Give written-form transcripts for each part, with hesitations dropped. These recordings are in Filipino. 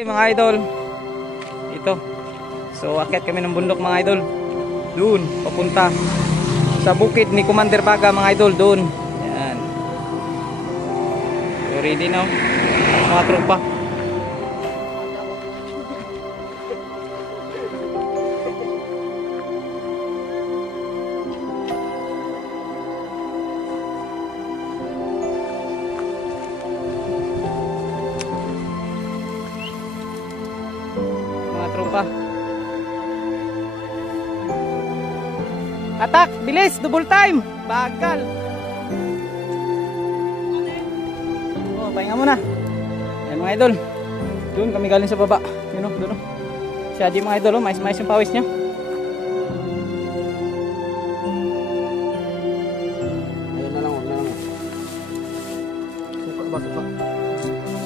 Okay, mga idol, ito. So akyat kami ng bundok mga idol. Doon, papunta sa bukid ni Commander Baga mga idol, doon. Yan. So ready now, mga tropa. Tropa. Atak, bilis, double time. Bagal. Oh, pahinga muna. Ayan mga idol. Doon kami galing sa baba. Yun o, doon o. Siya di mga idol o, mais-mais yung pawis niya. Ayun na lang, huwag na lang. Suka ba, suka?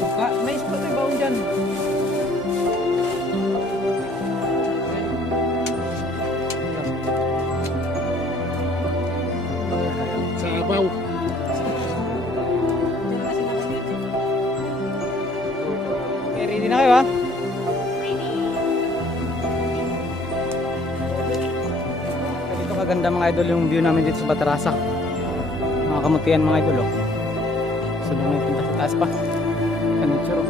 Suka, mais pa ito yung baon dyan. Sabaw. Okay, ready na kayo ha? Dito kaganda mga idol yung view namin dito sa Batarasa. Mga kamutian mga idol oh. So doon punta sa taas pa. Kanitsuro.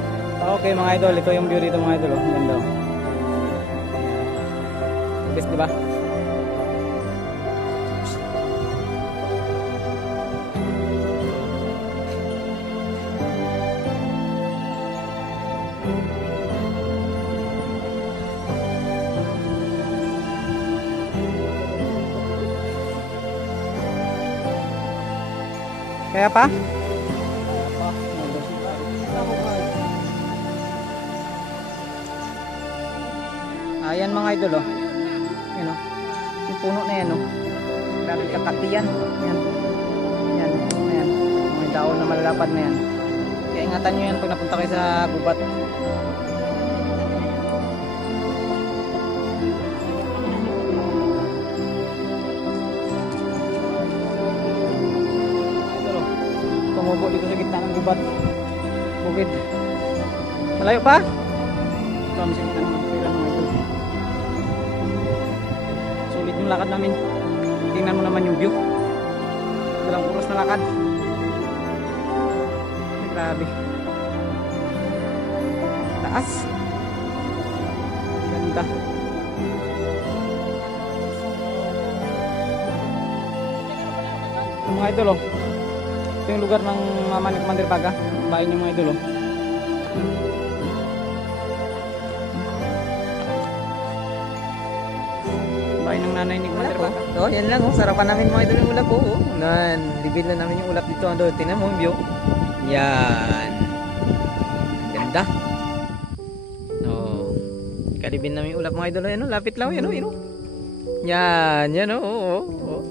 Okay mga idol, ito yung view dito mga idol oh. Ganda oh. Best diba? Kaya pa? Ayan mga idol oh. Yan oh. Yung puno na yan oh. Grabe kakati yan. Yan. Yan. Ayan. May daon na malalapad na yan. Kaya ingatan nyo yan pag napunta kayo sa gubat. Tumubo dito sa gitna ng gubat. Bukid. Malayo pa? Kami sa gitna ng pera mga ito. Sulit yung lakad namin. Tingnan mo naman yung view. Dalang oras na lakad. Ay, grabe. Taas. Ganda. Yung mga idol oh. Ito yung lugar ng mama ni Commander Baga. Bahay niyo mga idol oh. Bahay ng nanay ni Commander Baga. Oh, yan lang oh. Sarapan namin mga idol yung ulap oh. Nan, libil na namin yung ulap dito. Ando, tingnan mo yung view. Yan. Ganda. Oh. Kalibin namin yung ulap mga idol. Yan oh, lapit lang yan oh. Yan oh. Yan, yan oh. Oh, oh.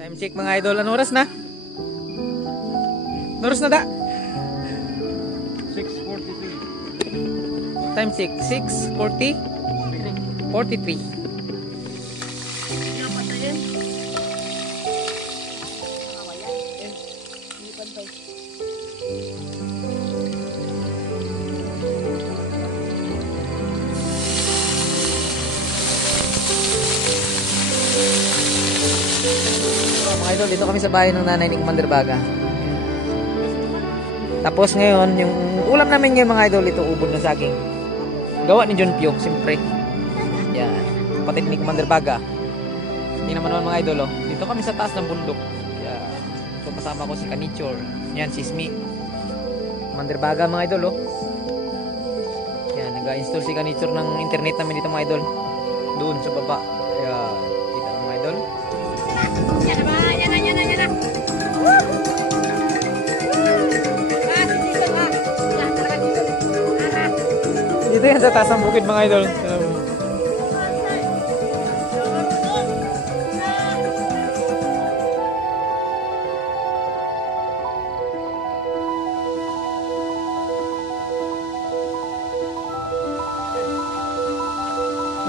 Time check mga idol. Anong oras na? Anong oras na da? 6:43. Time check. 6:40? 43. Mga idol, dito kami sa bahay ng nanay ni Commander Baga. Tapos ngayon, yung ulam namin ngayon mga idol, ito ubod na saging. Gawa ni John Pio, siyempre. Yan, kapatid ni Commander Baga. Hindi naman mga idol, oh. Dito kami sa taas ng bundok. Yan. So kasama ko si Kanichor. Yan, si Smi. Commander Baga mga idol, oh. Yan, nag-install si Kanichor ng internet namin dito mga idol. Doon sa baba. Yan, kita mga idol. Yan na ba? Yan na, yan na, yan na. Dito yan sa taas ng bukid mga idol.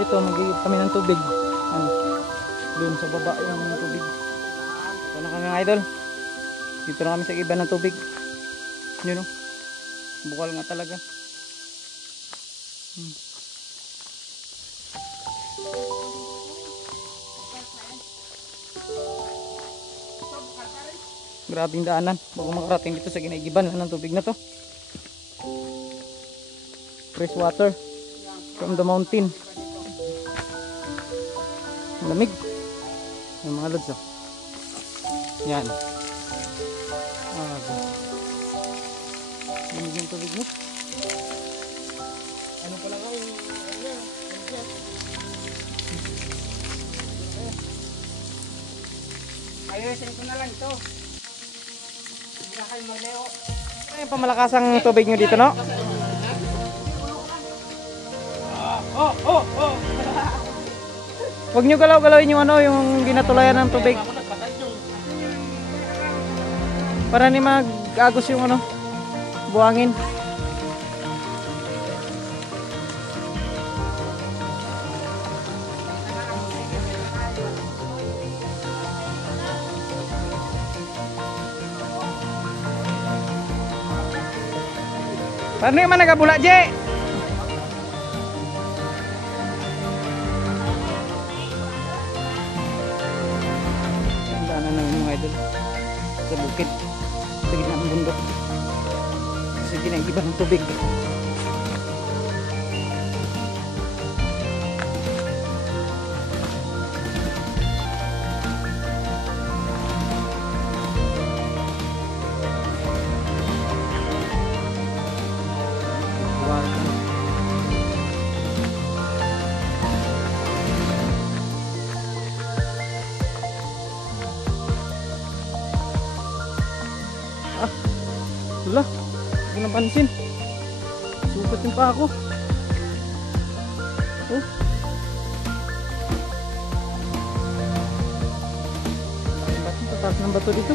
Ito, magigib kami ng tubig. Ano? Doon sa baba yung tubig. Ito na kami mga idol. Dito na kami sa iba ng tubig. Yun o. Bukal nga talaga. Grabing daanan bago makarating dito sa ginaigiban ng tubig na to. Fresh water from the mountain. Lamig yung mga lods, oh. Yan. Lamig yung tubig mo. Ano pala ka yung ayusin ko na lang ito. Ano yung pamalakasang tubig nyo dito, no? Huwag nyo galaw-galawin yung ano, yung ginatulayan ng tubig. Para ni mag-agos yung ano, buhangin. Paano yung man nagabula, Je? Daanan na yung mga idol sa bukid, sa gitna ng bundok, sa ginaigiban ng tubig. Wala, hindi ko napansin. Sukatin pa ako. Oh. Tataas ng bato dito.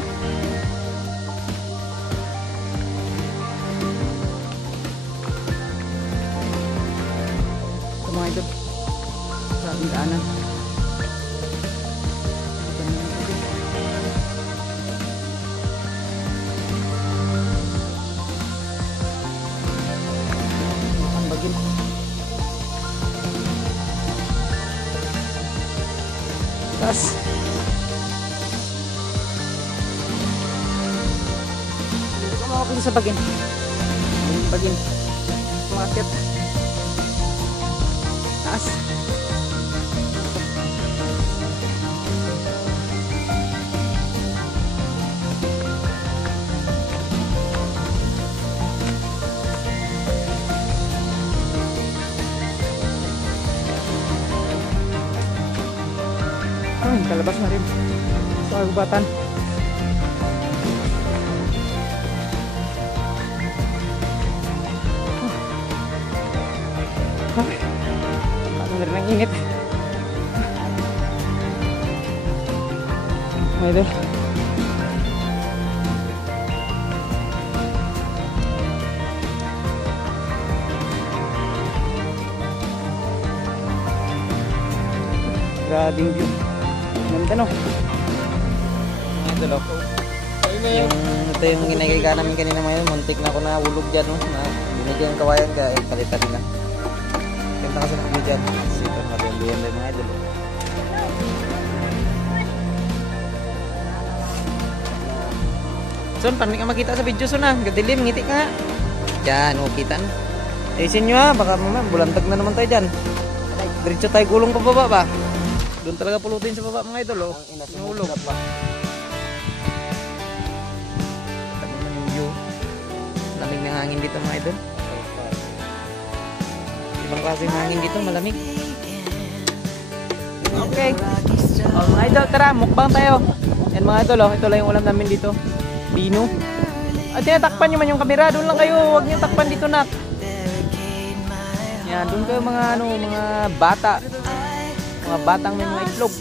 Ito mga idol, sa ating daanan. Tas hindi ko makapin sa bagin. Bagin market taas. Kalabas na rin sa kagubatan. Ano na rin ang init. May idol, grabing view. Ganda, no? Ito, lo. Ito yung ginagawa namin kanina ngayon. Muntik na ako na ulog dyan, no? Na binigyan yung kawayan ka, palitan nila. Ganda kasi na dyan. Super mabimbiyan na mga idol. Son, paano ka makita sa video, Son, ha? Gadilim, ngiti ka nga. Dyan, kita na. Ayusin nyo, ha? Baka mamaya, bulantag na naman tayo dyan. Diretso tayo gulong pa baba ba? Doon talaga pulutin sa baba mga idol, oh. Nahulog pa. Tabi naman yung view. Lamig ng hangin dito mga idol. Ibang klaseng hangin dito, malamig. Okay. Oh, mga idol, tara, mukbang tayo. Yan mga idol, oh. Ito lang yung ulam namin dito. Pino. At tinatakpan nyo man yung kamera. Doon lang kayo, huwag nyo takpan dito, nak. Yan, doon kayo mga ano, mga bata. Mga batang may mga itlog.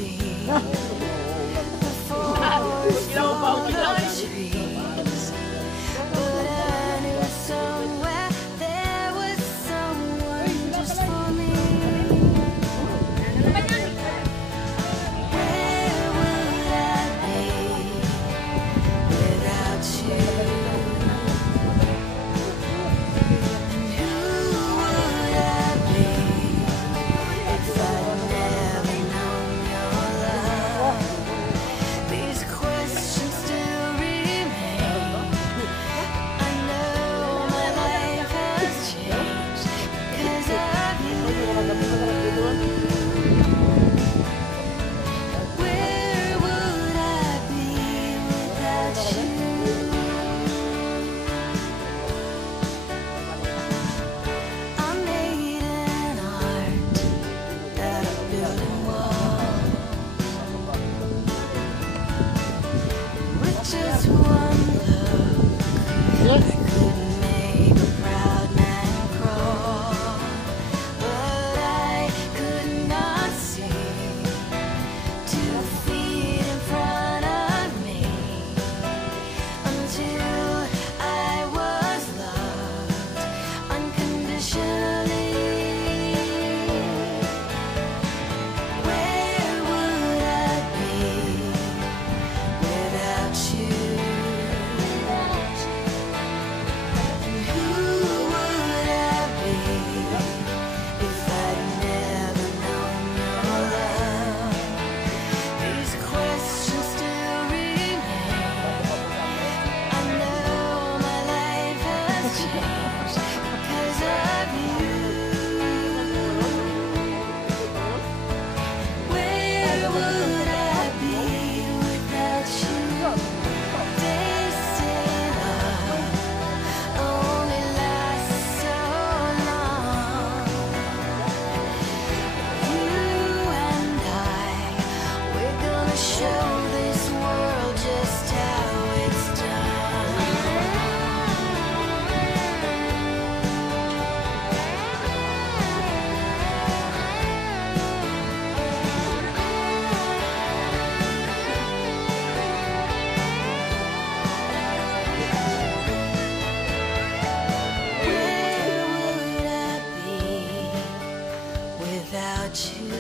without you?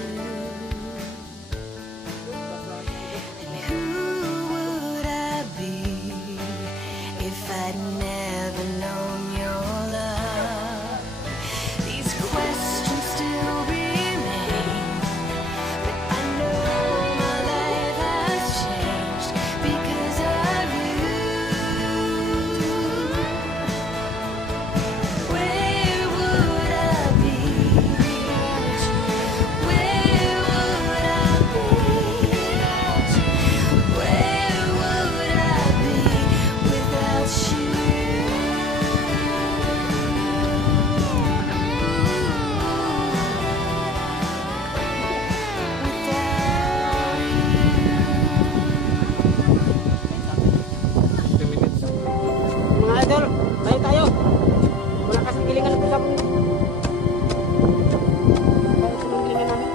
And who would I be if I'd never known your love? These questions still remain, but I know my life has changed because of you. Where would I be? Where would I be? Where would I be without you? Mga idol, tayo tayo. Wala kasing gilingan ito sa gilingan namin.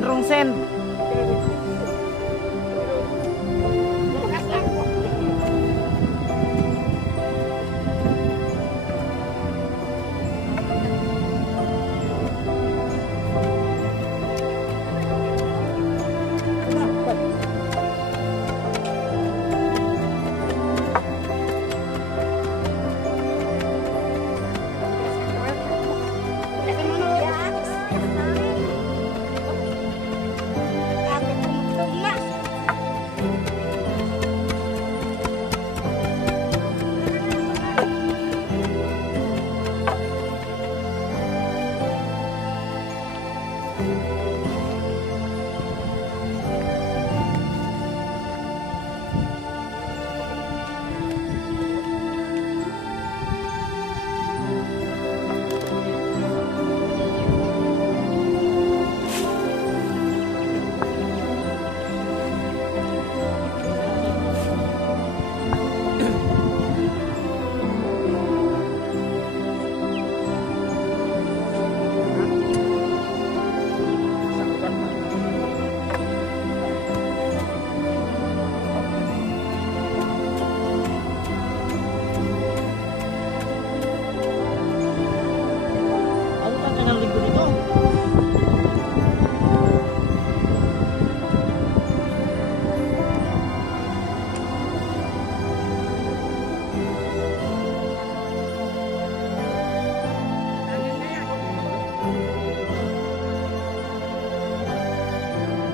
Rungsen.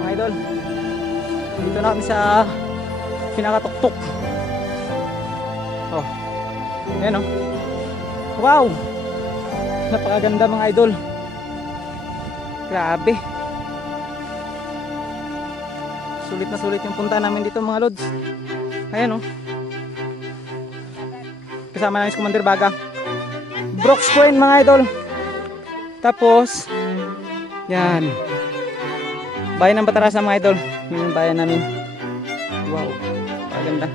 Idol, dito na kami sa pinakatuktok. Oh, ayan oh. Wow, napakaganda mga idol. Grabe, sulit na sulit yung punta namin dito mga lods. Ayan oh, kasama namin si Commander Baga, Brooks Point mga idol. Tapos yan, bayan ng Batarasa mga idol. Yun yung bayan namin. Wow, maganda.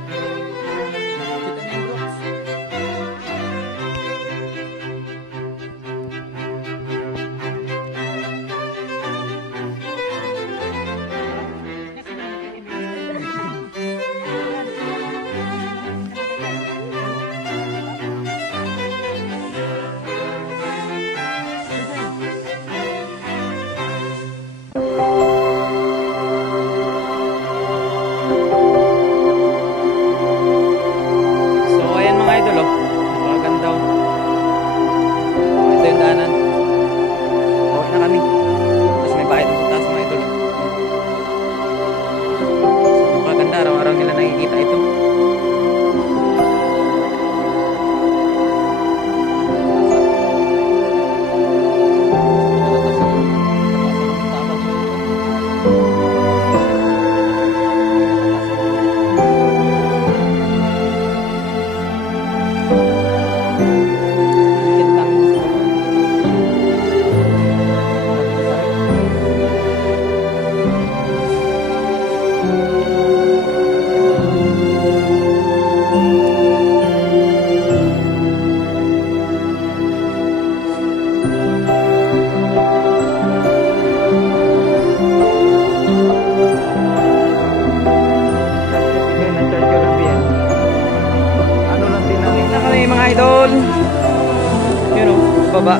idol. Yun o, baba.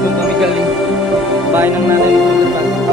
Doon kami galing. Bahay ng nanay ni Commander Baga.